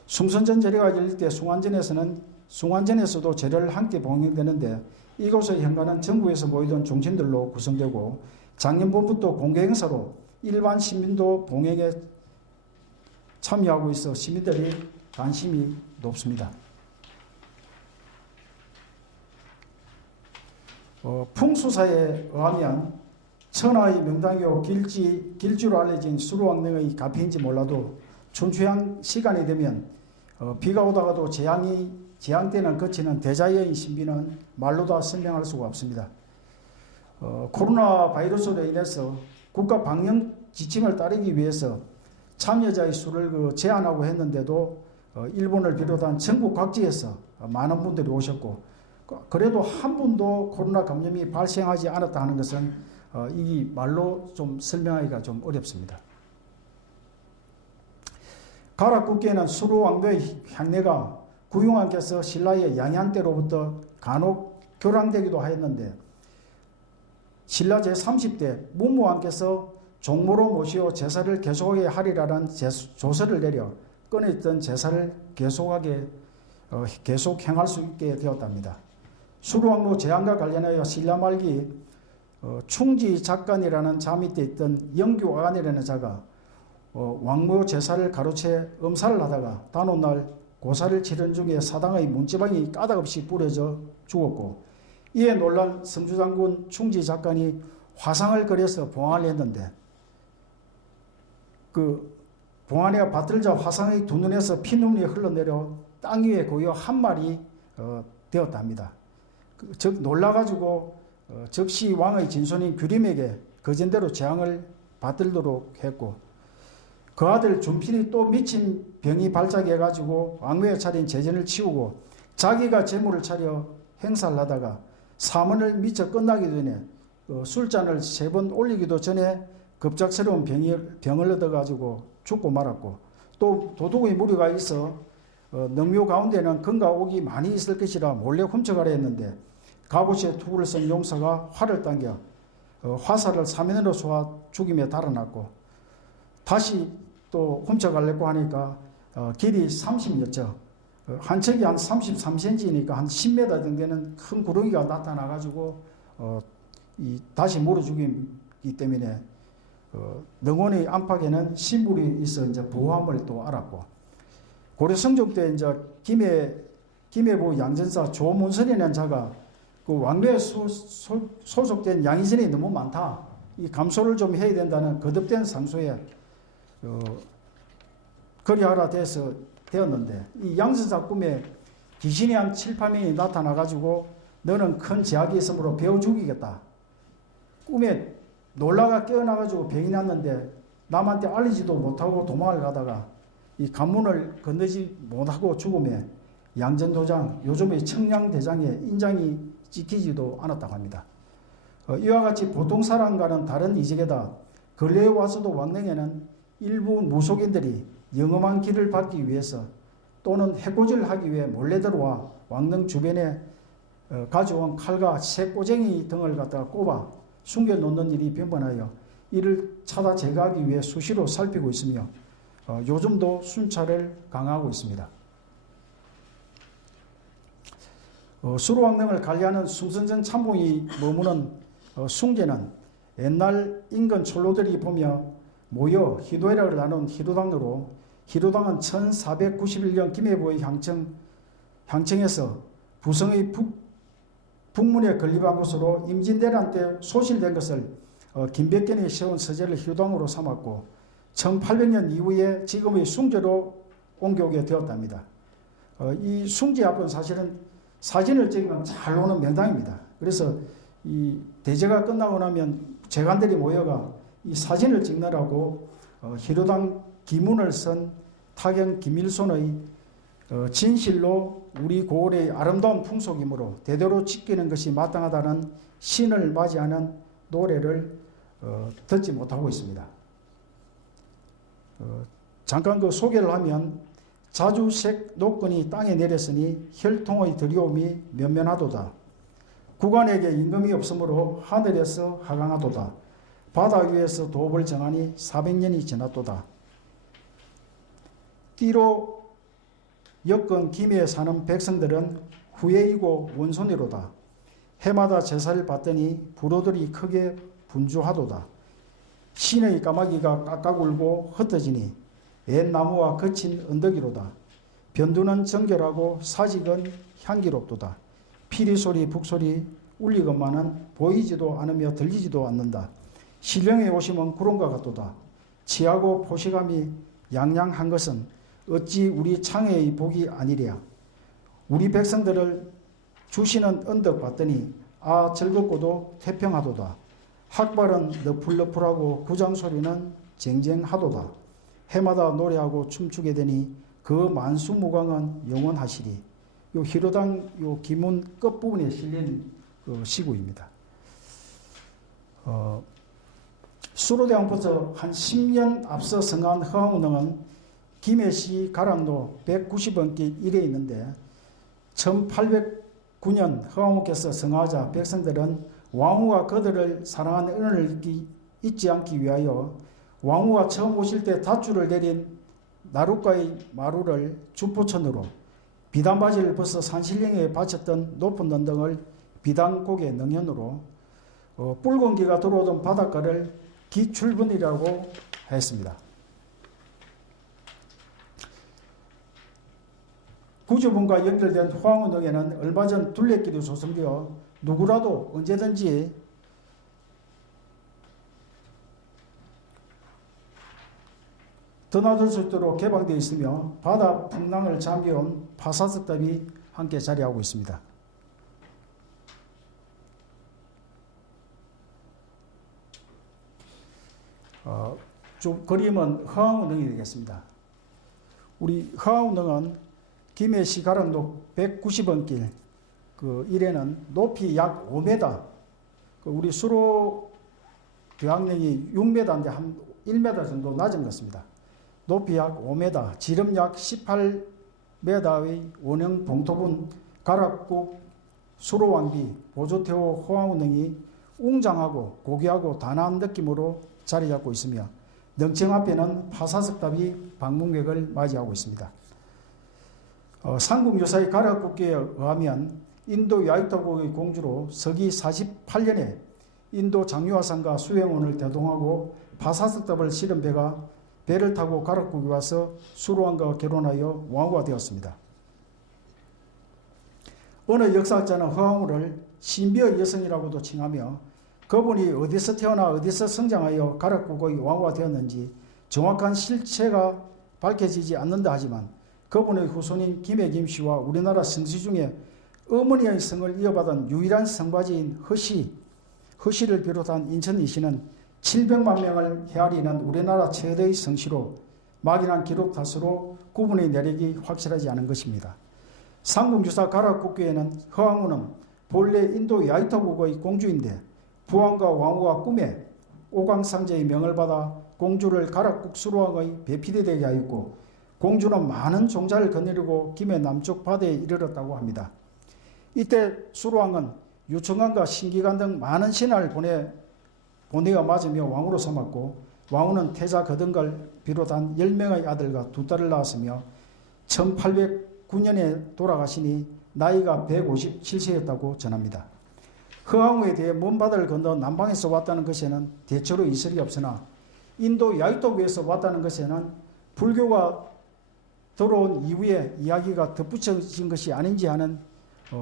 숭선전 제례가 열릴 때 숭안전에서도 제례를 함께 봉행되는데 이곳의 현관은 전국에서 모이던 종친들로 구성되고 작년봄부터 공개 행사로 일반 시민도 봉행에 참여하고 있어 시민들이 관심이 높습니다. 풍수사에 의하면 천하의 명당이요 길지로 알려진 수로왕릉의 가피인지 몰라도 춘추양 시간이 되면 비가 오다가도 재앙 때는 그치는 대자연의 신비는 말로 다 설명할 수가 없습니다. 코로나 바이러스로 인해서 국가 방역 지침을 따르기 위해서 참여자의 수를 제한하고 했는데도 일본을 비롯한 전국 각지에서 많은 분들이 오셨고, 그래도 한 분도 코로나 감염이 발생하지 않았다 하는 것은 이 말로 좀 설명하기가 좀 어렵습니다. 가락국기에는 수루 왕조의 향내가 구용왕께서 신라의 양양때로부터 간혹 교랑되기도 하였는데, 신라 제30대 문무왕께서 종모로 모시어 제사를 계속하게 하리라는 조서를 내려 꺼냈던 제사를 계속 행할 수 있게 되었답니다. 수루왕로 제한과 관련하여 신라 말기 충지 작간이라는 자 밑에 있던 영규아간이라는 자가 왕모 제사를 가로채 엄살을 하다가 단오날 고사를 치른 중에 사당의 문지방이 까닭없이 뿌려져 죽었고, 이에 놀란 성주장군 충지 작간이 화상을 그려서 봉안을 했는데, 그 봉안이가 받들자 화상의 두 눈에서 피눈물이 흘러내려 땅 위에 고여 한 마리 되었답니다. 즉 놀라가지고 즉시 왕의 진손인 규림에게 거전대로 재앙을 받들도록 했고, 그 아들 준필이 또 미친 병이 발작해가지고 왕묘에 차린 제전을 치우고 자기가 제물을 차려 행사를 하다가 사문을 미처 끝나기 전에 술잔을 3번 올리기도 전에 급작스러운 병을 얻어가지고 죽고 말았고, 또 도둑의 무리가 있어 능묘 가운데는 금과 옥이 많이 있을 것이라 몰래 훔쳐가려 했는데, 갑옷에 투구를 쓴 용사가 활을 당겨 화살을 사면으로 쏘아 죽임에 달아났고, 다시 또 훔쳐가려고 하니까 길이 30여죠. 한 척이 한 33cm니까 한 10m 정도 되는 큰 구렁이가 나타나가지고 다시 물어 죽이기 때문에 능원의 안팎에는 신불이 있어 이제 보호함을 또 알았고, 고려 성종 때 이제 김해부 양전사 조문선이라는 자가 그 왕래에 소속된 양의선이 너무 많다, 이 감소를 좀 해야 된다는 거듭된 상소에 거리하라 되었는데, 이 양전사 꿈에 귀신이 한 7, 8명이 나타나가지고 너는 큰 제약이 있으므로 베어 죽이겠다. 꿈에 놀라가 깨어나가지고 병이 났는데 남한테 알리지도 못하고 도망을 가다가 이 관문을 건너지 못하고 죽음에 양전도장, 요즘의 청량대장에 인장이 찍히지도 않았다고 합니다. 이와 같이 보통 사람과는 다른 이적에다 근래에 와서도 왕릉에는 일부 무속인들이 영험한 길을 받기 위해서 또는 해코지를 하기 위해 몰래 들어와 왕릉 주변에 가져온 칼과 쇠꼬쟁이 등을 갖다가 꼽아 숨겨놓는 일이 빈번하여 이를 찾아 제거하기 위해 수시로 살피고 있으며 요즘도 순찰을 강화하고 있습니다. 수루왕릉을 관리하는 숭선전 참봉이 머무는 숭제는 옛날 인근 촌로들이 보며 모여 희도회를 나눈 희도당으로, 희도당은 1491년 김해부의 향청에서 부성의 북문에 건립한 곳으로 임진왜란 때 소실된 것을 김백견이 세운 서재를 희도당으로 삼았고 1800년 이후에 지금의 숭제로 옮겨오게 되었답니다. 이 숭제 앞은 사실은 사진을 찍으면 잘 나오는 명당입니다. 그래서 이 대제가 끝나고 나면 재관들이 모여가 이 사진을 찍느라고 희로당 기문을 쓴 타경 김일손의 진실로 우리 고을의 아름다운 풍속이므로 대대로 지키는 것이 마땅하다는 신을 맞이하는 노래를 듣지 못하고 있습니다. 잠깐 그 소개를 하면 자주색 녹건이 땅에 내렸으니 혈통의 들여옴이 면면하도다. 국왕에게 임금이 없으므로 하늘에서 하강하도다. 바다 위에서 도업을 정하니 400년이 지났도다. 띠로 엮은 김해에 사는 백성들은 후예이고 원손이로다. 해마다 제사를 받더니 불호들이 크게 분주하도다. 신의 까마귀가 깍깍 울고 흩어지니 옛 나무와 거친 언덕이로다. 변두는 정결하고 사직은 향기롭도다. 피리소리 북소리 울리건만은 보이지도 않으며 들리지도 않는다. 신령의 오심은 구름과 같도다. 치하고 포시감이 양양한 것은 어찌 우리 창해의 복이 아니랴. 우리 백성들을 주시는 언덕 봤더니 아 즐겁고도 태평하도다. 학발은 너풀너풀하고 구장소리는 쟁쟁하도다. 해마다 노래하고 춤추게 되니 그 만수무강은 영원하시리. 요 희로당 요 기문 끝부분에 실린 그 시구입니다. 수로대왕부터 한 10년 앞서 성한 허황운흥은 김해시 가락로 190원길 일에 있는데 1809년 허황우께서 성하자 백성들은 왕후가 그들을 사랑하는 은혜를 잊지 않기 위하여 왕후가 처음 오실 때 닷줄을 내린 나룻가의 마루를 주포천으로 비단바지를 벗어 산신령에 바쳤던 높은 언덕을 비단곡의 능현으로 붉은 기가 들어오던 바닷가를 기출분이라고 했습니다. 구주분과 연결된 호황운동에는 얼마 전 둘레길이 조성되어 누구라도 언제든지 드나들 수 있도록 개방되어 있으며 바다 풍랑을 잠겨온 파사석답이 함께 자리하고 있습니다. 좀 그림은 허황운동이 되겠습니다. 우리 허황운동은 김해시 가락로 190원길 그 일에는 높이 약 5m, 우리 수로 교양령이 6m인데 한 1m 정도 낮은 것입니다. 높이 약 5m, 지름 약 18m의 원형 봉토분 가락국 수로왕비 보조태호 호황운동이 웅장하고 고귀하고 단아한 느낌으로 자리 잡고 있으며 능청 앞에는 파사석답이 방문객을 맞이하고 있습니다. 삼국유사의 가락국기에 의하면 인도 야이타국의 공주로 서기 48년에 인도 장유화상과 수행원을 대동하고 파사석답을 실은 배를 타고 가락국에 와서 수로왕과 결혼하여 왕후가 되었습니다. 어느 역사학자는 허황우를 신비의 여성이라고도 칭하며 그분이 어디서 태어나 어디서 성장하여 가락국의 왕후가 되었는지 정확한 실체가 밝혀지지 않는다 하지만 그분의 후손인 김해 김씨와 우리나라 성씨 중에 어머니의 성을 이어받은 유일한 성바지인 허씨를 비롯한 인천 이씨는 700만 명을 헤아리는 우리나라 최대의 성씨로 막연한 기록 탓으로 구분의 내력이 확실하지 않은 것입니다. 삼국유사 가락국기에는 허황우는 본래 인도 야이타국의 공주인데 부왕과 왕후가 꿈에 오광상제의 명을 받아 공주를 가락국 수로왕의 배필이 되게 하였고 공주는 많은 종자를 거느리고 김해 남쪽 바다에 이르렀다고 합니다. 이때 수로왕은 유청관과 신기관 등 많은 신하를 보내어 맞으며 왕으로 삼았고 왕후는 태자 거등걸 비롯한 10명의 아들과 2딸을 낳았으며 1809년에 돌아가시니 나이가 157세였다고 전합니다. 허황우에 대해 먼 바다를 건너 남방에서 왔다는 것에는 대체로 이설이 없으나 인도 야이토국에서 왔다는 것에는 불교가 들어온 이후에 이야기가 덧붙여진 것이 아닌지 하는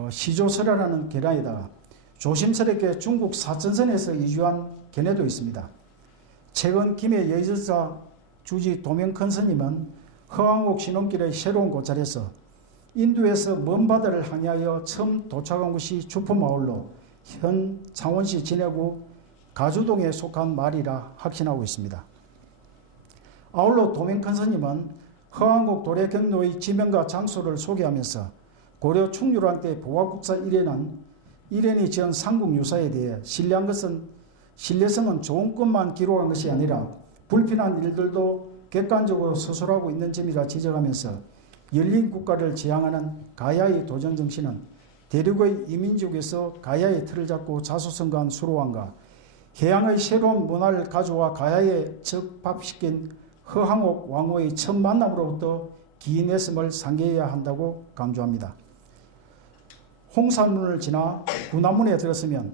시조설화라는 계량에다가 조심스럽게 중국 사천선에서 이주한 견해도 있습니다. 최근 김해 여의저자 주지 도명큰 스님은 허황옥 신혼길의 새로운 고찰에서 인도에서 먼 바다를 항해하여 처음 도착한 곳이 주포마을로 현 창원시 진해구 가주동에 속한 마을이라 확신하고 있습니다. 아울러 도명큰 스님은 허황곡 도래 경로의 지명과 장소를 소개하면서 고려 충률왕 때 보화국사 일현이 지은 삼국유사에 대해 신뢰성은 좋은 것만 기록한 것이 아니라 불필요한 일들도 객관적으로 서술하고 있는 점이라 지적하면서 열린 국가를 지향하는 가야의 도전정신은 대륙의 이민족에서 가야의 틀을 잡고 자수성가한 수로왕과 해양의 새로운 문화를 가져와 가야에 적합시킨 허황옥 왕후의 첫 만남으로부터 기인했음을 상기해야 한다고 강조합니다. 홍산문을 지나 군화문에 들었으면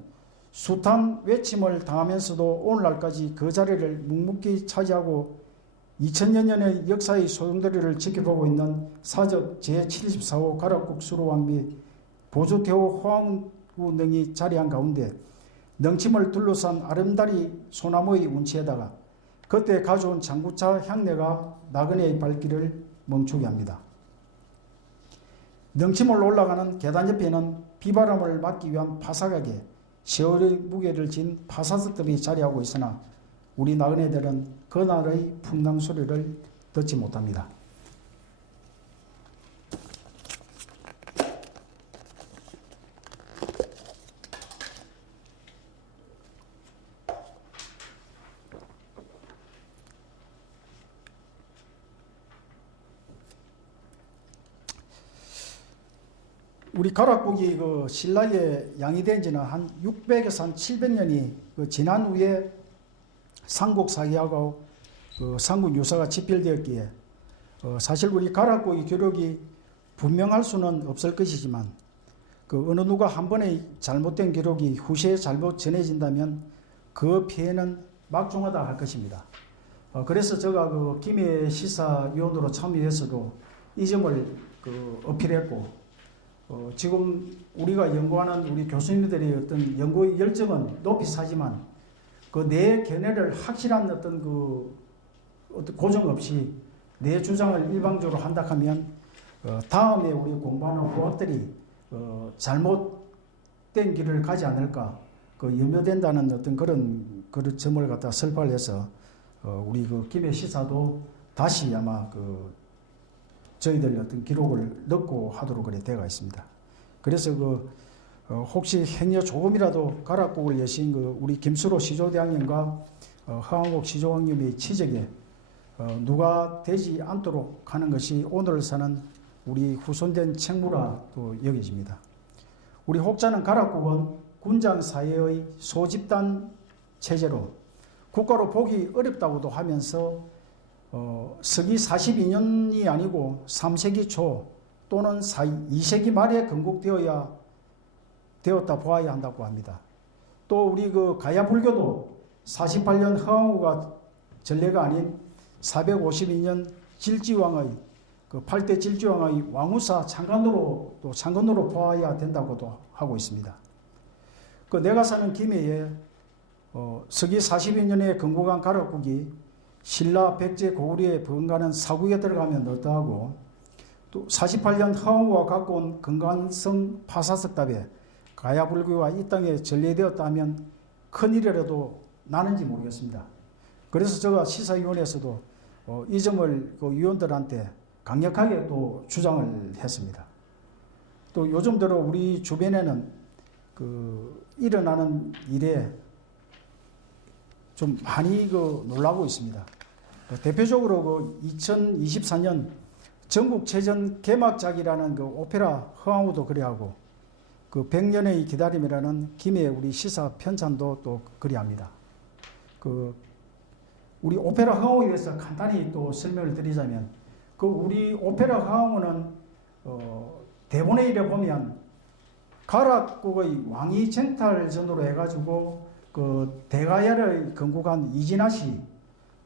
숱한 외침을 당하면서도 오늘날까지 그 자리를 묵묵히 차지하고 2000여 년의 역사의 소용돌이를 지켜보고 있는 사적 제74호 가락국 수로왕비 보조태호 호황우 등이 자리한 가운데 능침을 둘러싼 아름다리 소나무의 운치에다가 그때 가져온 장구차 향내가 나그네의 발길을 멈추게 합니다. 능침을 올라가는 계단 옆에는 비바람을 막기 위한 파삭하게 세월의 무게를 진 파사스급이 자리하고 있으나 우리 나그네들은 그날의 풍랑 소리를 듣지 못합니다. 우리 가락국이 그 신라에 양이된 지는 한 600에서 한 700년이 그 지난 후에 삼국 사기하고 그 삼국 유사가 집필되었기에 사실 우리 가락국의 기록이 분명할 수는 없을 것이지만 그 어느 누가 한 번의 잘못된 기록이 후세에 잘못 전해진다면 그 피해는 막중하다 할 것입니다. 그래서 제가 그 김해 시사위원으로 참여해서도 이 점을 그 어필했고 지금 우리가 연구하는 우리 교수님들의 어떤 연구의 열정은 높이 사지만 그 내 견해를 확실한 어떤 어떤 고정 없이 내 주장을 일방적으로 한다 하면 다음에 우리 공부하는 후학들이 잘못된 길을 가지 않을까 염려된다는 어떤 그런 점을 갖다 설파를 해서 우리 그 김해 시사도 다시 아마 저희들 어떤 기록을 넣고 하도록 그래 되어 있습니다. 그래서 혹시 행여 조금이라도 가락국을 여신 우리 김수로 시조대왕님과 허항옥 시조왕님의 치적에 누가 되지 않도록 하는 것이 오늘 사는 우리 후손된 책무라 또 여겨집니다. 우리 혹자는 가락국은 군장 사회의 소집단 체제로 국가로 보기 어렵다고도 하면서 서기 42년이 아니고 3세기 초 또는 2세기 말에 건국되었다 보아야 한다고 합니다. 또 우리 가야 불교도 48년 허황후가 전례가 아닌 452년 질지왕의 8대 질지왕의 왕후사 창건으로 보아야 된다고도 하고 있습니다. 내가 사는 김해에 서기 42년에 건국한 가락국이 신라 백제 고구려에 번가는 사국에 들어가면 어떠하고 또 48년 허황후가 갖고 온 금강성 파사석답에 가야불교가 이 땅에 전래되었다 하면 큰일이라도 나는지 모르겠습니다. 그래서 제가 시사위원회에서도 이 점을 위원들한테 강력하게 또 주장을 했습니다. 또 요즘 들어 우리 주변에는 일어나는 일에 좀 많이 놀라고 있습니다. 대표적으로 2024년 전국체전 개막작이라는 오페라 허황후도 그리하고 100년의 기다림이라는 김해 우리 시사 편찬도 또 그리합니다. 우리 오페라 허황후에 대해서 간단히 또 설명을 드리자면 우리 오페라 허황후는 대본에 이래 보면 가락국의 왕위 쟁탈전으로 해가지고 대가야를 건국한 이진아씨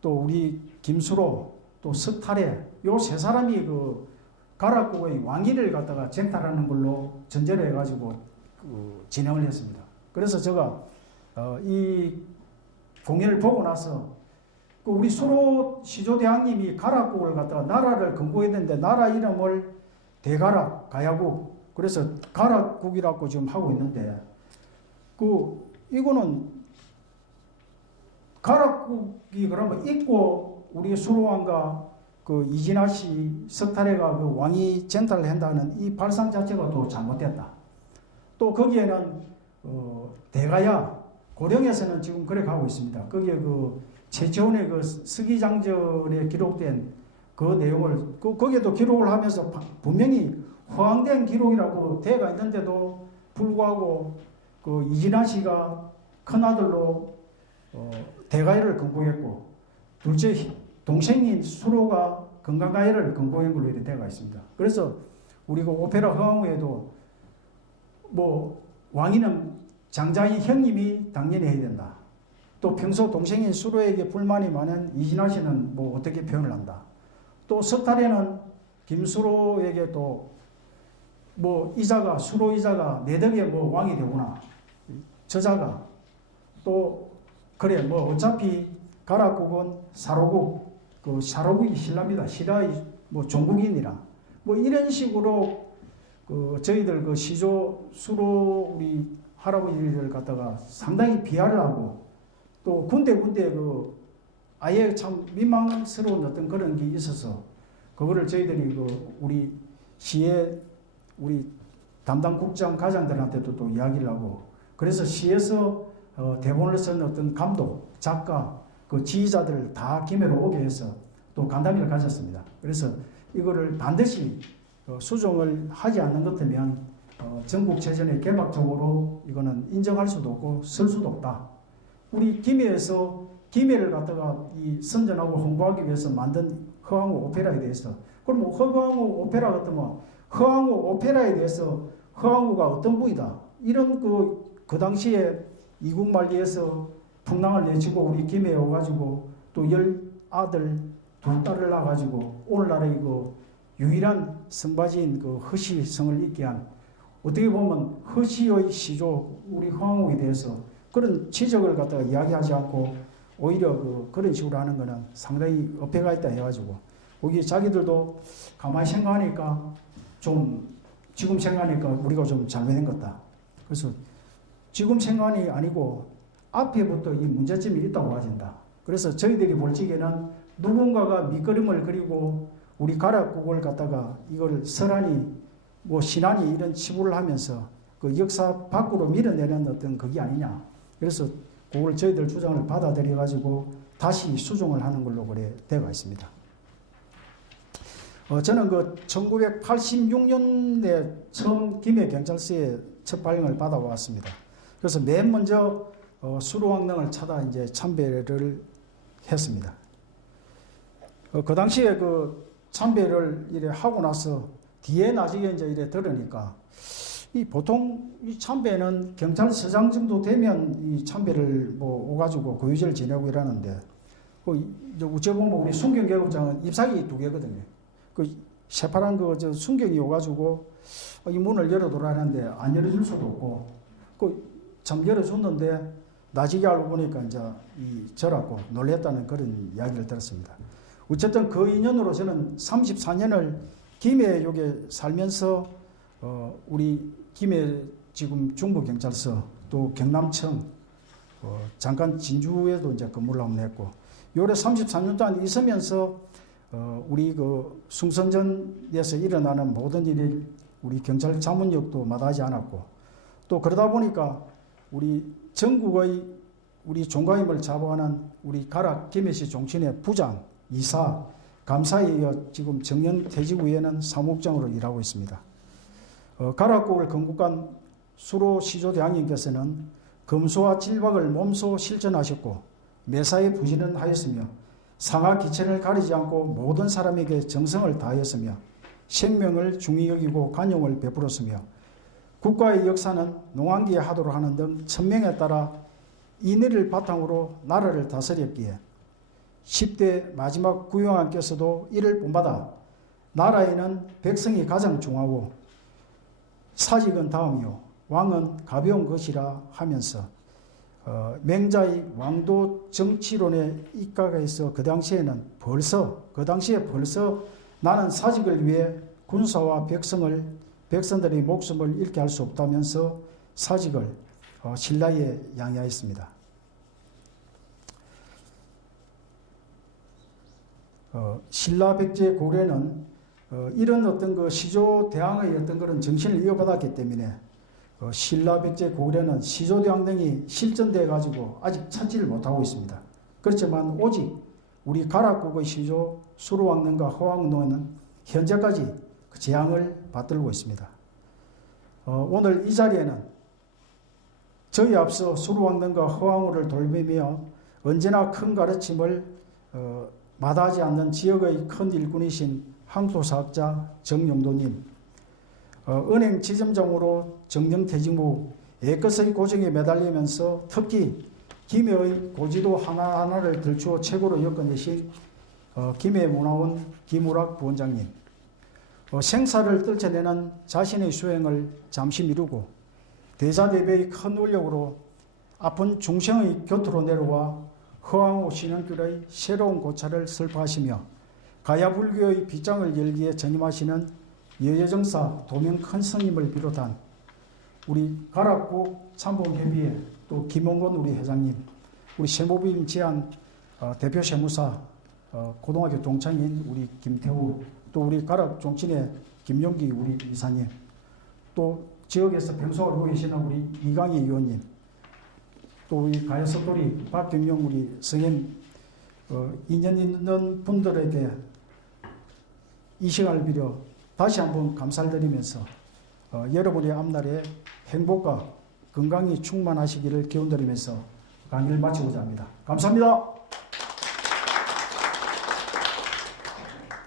또 우리 김수로 또 석탈해 요 세 사람이 가락국의 왕위를 갖다가 쟁탈하는 걸로 전제를 해가지고 진행을 했습니다. 그래서 제가 이 공연을 보고 나서 우리 수로 시조대왕님이 가락국을 갖다가 나라를 건국했는데 나라 이름을 대가락 가야국 그래서 가락국이라고 지금 하고 있는데 이거는 가락국이 그러면 있고 우리 수로왕과 이진아씨 석탈해가 왕위 쟁탈을 한다는 이 발상 자체가 또 잘못됐다. 또 거기에는 대가야 고령에서는 지금 그래 가고 있습니다. 거기에 최재원의 서기장전에 기록된 내용을 거기에도 기록을 하면서 분명히 허황된 기록이라고 되어가 있는데도 불구하고 이진아씨가 큰아들로 대가야를 건국했고 둘째 동생인 수로가 건강가야를 건국한 걸로 이렇게 되어가 있습니다. 그래서 우리 오페라 허황후에도 왕위는 장자인 형님이 당연히 해야 된다. 또 평소 동생인 수로에게 불만이 많은 이진아씨는 어떻게 표현을 한다. 또 석탈에는 김수로에게 또 수로 이자가 내 덕에 왕이 되구나. 저자가 또 그래 어차피 가락국은 사로국 사로국이 신라입니다. 신라의 종국이니라 이런 식으로 저희들 시조 수로 우리 할아버지를 갖다가 상당히 비하를 하고 또 군데군데 그 아예 참 민망스러운 어떤 그런 게 있어서 그거를 저희들이 그 우리 시의 우리 담당 국장 과장들한테도 또 이야기를 하고 그래서 시에서 대본을 쓴 어떤 감독, 작가, 그 지휘자들을 다 김해로 오게 해서 또 간담회를 가졌습니다. 그래서 이거를 반드시 수정을 하지 않는 것 같으면 전국체전에 개박적으로 이거는 인정할 수도 없고 쓸 수도 없다. 우리 김해에서 김해를 갖다가 이 선전하고 홍보하기 위해서 만든 허황호 오페라에 대해서 그럼 뭐 허황호 오페라 같으면 허황호 오페라에 대해서 허황호가 어떤 부이다. 이런 그 당시에 이국만리에서 풍랑을 내치고 우리 김해에 오가지고 또 10아들 2딸을 낳아가지고 오늘날의 그 유일한 성바지인 그 허시성을 잇게 한 어떻게 보면 허시의 시조 우리 허황호에 대해서 그런 지적을 갖다가 이야기하지 않고 오히려 그런 식으로 하는 거는 상당히 어폐가 있다 해가지고 거기 자기들도 가만히 생각하니까 좀 지금 생각하니까 우리가 좀 잘못된 것 같다. 그래서 지금 생각이 아니고 앞에부터 이 문제점이 있다고 봐진다. 그래서 저희들이 볼 적에는 누군가가 밑그림을 그리고 우리 가락국을 갖다가 이걸 설하니 뭐 신안이 이런 치부를 하면서 그 역사 밖으로 밀어내는 어떤 그게 아니냐. 그래서 그걸 저희들 주장을 받아들여 가지고 다시 수정을 하는 걸로 그래 되어 있습니다. 저는 그 1986년에 처음 김해 경찰서에 첫 발령을 받아왔습니다. 그래서 맨 먼저 수로왕릉을 찾아 이제 참배를 했습니다. 그 당시에 그 참배를 이래 하고 나서 뒤에 나중에 이제 이래 들으니까 이 보통 이 참배는 경찰서장 정도 되면 이 참배를 뭐 오가지고 고유제를 지내고 이러는데 어째 보면 우리 순경계급장은 입사기 2개거든요. 그 새파란 저 순경이 오가지고 이 문을 열어두라 하는데 안 열어줄 수도 없고 참 열어줬는데 나중에 알고 보니까 이제 저라고 놀랬다는 그런 이야기를 들었습니다. 어쨌든 그 인연으로 저는 34년을 김해 요게 살면서 우리 김해 지금 중부경찰서 또 경남청 잠깐 진주에도 이제 근무를 한번 했고 요래 33년 동안 있으면서 우리 그 숭선전에서 일어나는 모든 일이 우리 경찰 자문역도 마다하지 않았고 또 그러다 보니까 우리 전국의 우리 종가임을 자부하는 우리 가락 김해시 종친의 부장, 이사, 감사에 이어 지금 정년 퇴직 후에는 사무국장으로 일하고 있습니다. 가락국을 건국한 수로 시조대왕님께서는 검소와 질박을 몸소 실천하셨고 매사에 부지런 하였으며 상하 기천을 가리지 않고 모든 사람에게 정성을 다하였으며 생명을 중히 여기고 관용을 베풀었으며 국가의 역사는 농한기에 하도록 하는 등 천명에 따라 인의를 바탕으로 나라를 다스렸기에 10대 마지막 구영왕께서도 이를 본받아 나라에는 백성이 가장 중하고 사직은 다음이요 왕은 가벼운 것이라 하면서 맹자의 왕도 정치론에 입각해서 그 당시에 벌써 나는 사직을 위해 군사와 백성들의 목숨을 잃게 할 수 없다면서 사직을 신라에 양해하였습니다. 신라 백제 고려는 이런 어떤 그 시조대왕의 어떤 그런 정신을 이어받았기 때문에 신라 백제 고려는 시조대왕 등이 실전돼 가지고 아직 찾지를 못하고 있습니다. 그렇지만 오직 우리 가락국의 시조 수로왕릉과 허황릉은 현재까지 그 재앙을 받들고 있습니다. 오늘 이 자리에는 저희 앞서 수로왕릉과 허황호를 돌보며 언제나 큰 가르침을 마다하지 않는 지역의 큰 일꾼이신 항토사학자 정용도님, 은행 지점장으로 정년퇴직 후 애것의 고정에 매달리면서 특히 김해의 고지도 하나하나를 들추어 최고로 엮어내신 김해문화원 김우락 부원장님, 생사를 떨쳐내는 자신의 수행을 잠시 미루고 대자대비의 큰 원력으로 아픈 중생의 곁으로 내려와 허황호 신앙길의 새로운 고찰을 설파하시며 가야불교의 빗장을 열기에 전임하시는 여예정사 도명 큰 스님을 비롯한 우리 가락국 참봉협의회 또 김홍건 우리 회장님, 우리 세무부임 지안 대표 세무사, 고등학교 동창인 우리 김태우, 또 우리 가락 종친의 김용기 우리 이사님, 또 지역에서 평소 알고 계시는 우리 이강희 의원님, 또 우리 가야석돌이 박경영 우리 성인 인연 있는 분들에게 이 시간을 빌어 다시 한번 감사를 드리면서 여러분의 앞날에 행복과 건강이 충만하시기를 기원드리면서 강의를 마치고자 합니다. 감사합니다.